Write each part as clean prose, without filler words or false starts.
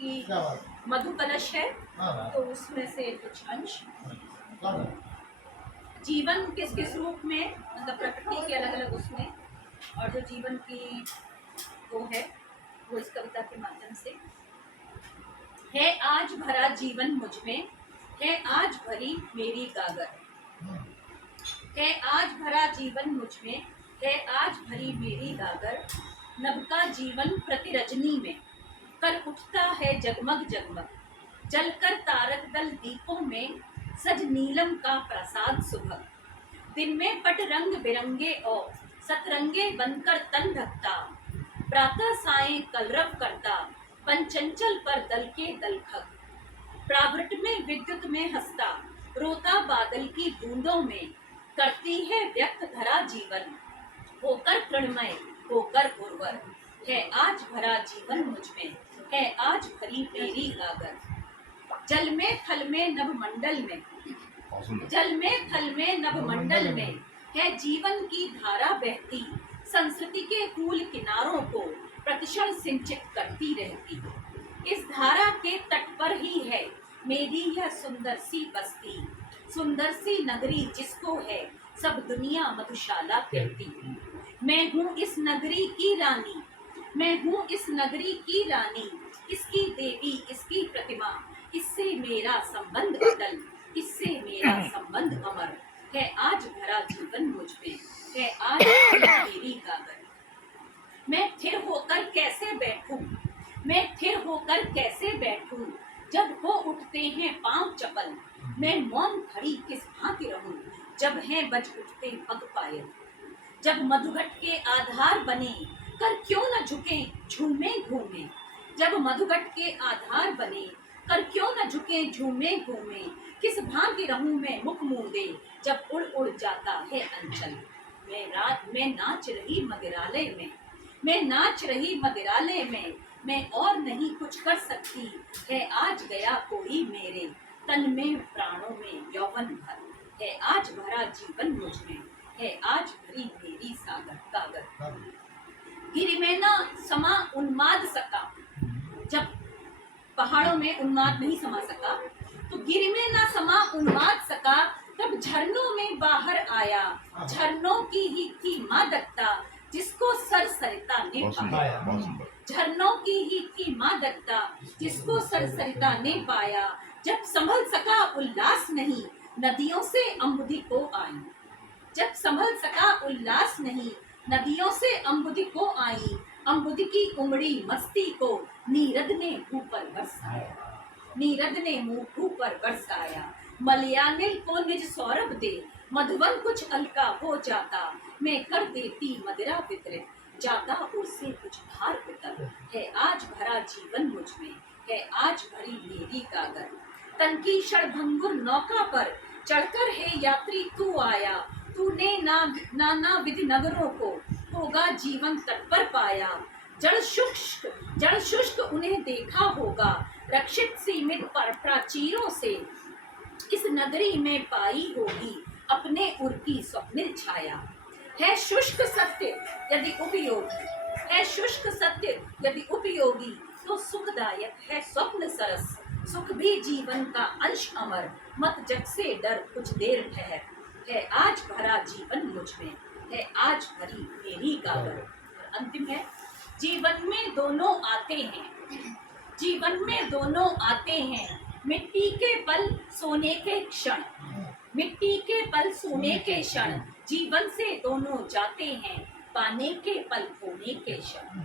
की मधु कलश है, तो उसमें से कुछ अंश। जीवन किस किस रूप में, मतलब प्रकृति के अलग अलग उसमें, और जो जीवन की वो है वो इस कविता के माध्यम से है। आज भरा जीवन मुझ में है, आज भरी मेरी गागर है। आज भरा जीवन मुझ में है, आज भरी मेरी गागर। नभ का जीवन प्रति रजनी में कर उठता है जगमग जगमग। जलकर तारक दल दीपों में सज नीलम का प्रसाद सुभग। दिन में पट रंग बिरंगे और सतरंगे बनकर तन ढकता। प्रातः सायं कलरव करता पंचंचल पर दल के दलखग। प्रावृट में विद्युत में हंसता रोता बादल की बूंदों में। करती है व्यक्त धरा जीवन होकर तृणमय होकर उर्वर है। आज भरा जीवन मुझ में है, आज भरी मेरी गागर। जल में थल में नभ मंडल में, जल में थल में नभ मंडल में है जीवन की धारा बहती। संस्कृति के कूल किनारों को प्रतिक्षण सिंचित करती रहती। इस धारा के तट पर ही है मेरी यह सुंदर सी बस्ती। सुंदर सी नगरी जिसको है सब दुनिया मधुशाला कहती। मैं हूँ इस नगरी की रानी, मैं हूँ इस नगरी की रानी। इसकी देवी इसकी प्रतिमा, इससे मेरा संबंध अटल, इससे मेरा संबंध अमर है। आज भरा जीवन मुझ में है, आज मेरी गागर। मैं थिर होकर कैसे बैठूं, मैं थिर होकर कैसे बैठूं। जब हो उठते हैं पांव चपल, मैं मौन खड़ी किस भांति रहूं। जब हैं बज उठते पग पायल, जब मधुघट के आधार बने कर क्यों न झुके झूमे घूमे। जब मधुघट के आधार बने कर क्यों न झुके झूमे घूमे। किस भांति रहूं मैं मुख मूंदे जब उड़ उड़ जाता है अंचल। मैं रात में नाच रही मदिरालय में, मैं नाच रही मदिरालय में। मैं और नहीं कुछ कर सकती है, आज गया कोई मेरे तन में प्राणों में यौवन भर है। आज भरा जीवन मुझ में है, आज भरी मेरी सागर गागर। गिरि में ना समा उन्माद सका, जब पहाड़ों में उन्माद नहीं समा सका तो गिरि में ना समा उन्माद सका। तब झरनों में बाहर आया, झरनों की ही थी मादकता जिसको सर सरिता ने पाया। झरनों की ही थी मादकता जिसको सर सरिता ने पाया। जब संभल सका उल्लास नहीं नदियों से अम्बुधि को आई। जब संभल सका उल्लास नहीं नदियों से अम्बुधि को आई। अम्बुधि की उमड़ी मस्ती को नीरद ने मुंह पर बरसाया, नीरद ने मुंह पर बरसाया। मलयानिल को निज सौरभ दे मधुवन कुछ अलका हो जाता। मैं कर देती मदिरा वितरित जाता उससे कुछ भार उतर है। आज भरा जीवन मुझ में है, आज भरी मेरी गागर। तन की क्षणभंगुर नौका पर चढ़कर है यात्री तू आया। तूने नाना विधि नगरों को होगा जीवन तट पर पाया। जड़ शुष्क उन्हें देखा होगा रक्षित सीमित प्राचीरों से। इस नगरी में पाई होगी अपने उर की स्वप्निल छाया। है शुष्क सत्य यदि उपयोगी, है शुष्क सत्य यदि उपयोगी तो सुखदायक है स्वप्न सरस। सुख भी जीवन का अंश अमर मत जग से डर कुछ देर ठहर है। आज भरा जीवन मुझ में है, आज भरी मेरी गागर। अंतिम है, जीवन में दोनों आते हैं, जीवन में दोनों आते हैं। मिट्टी के पल सोने के क्षण, मिट्टी के पल सोने के क्षण। जीवन से दोनों जाते हैं पाने के पल खोने के क्षण।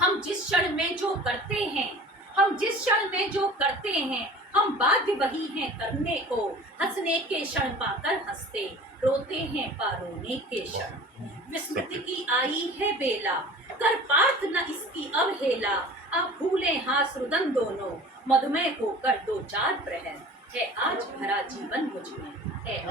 हम जिस क्षण में जो करते हैं, हम जिस क्षण में जो करते हैं, हम बाध्य वही हैं करने को। हंसने के क्षण पाकर हंसते रोते हैं पारोने के क्षण। विस्मृति की आई है बेला कर पार्थ न इसकी अवहेला। अब भूले हास रुदन दोनों मधुमेह होकर दो चार प्रहर है। आज भरा जीवन मुझ में है।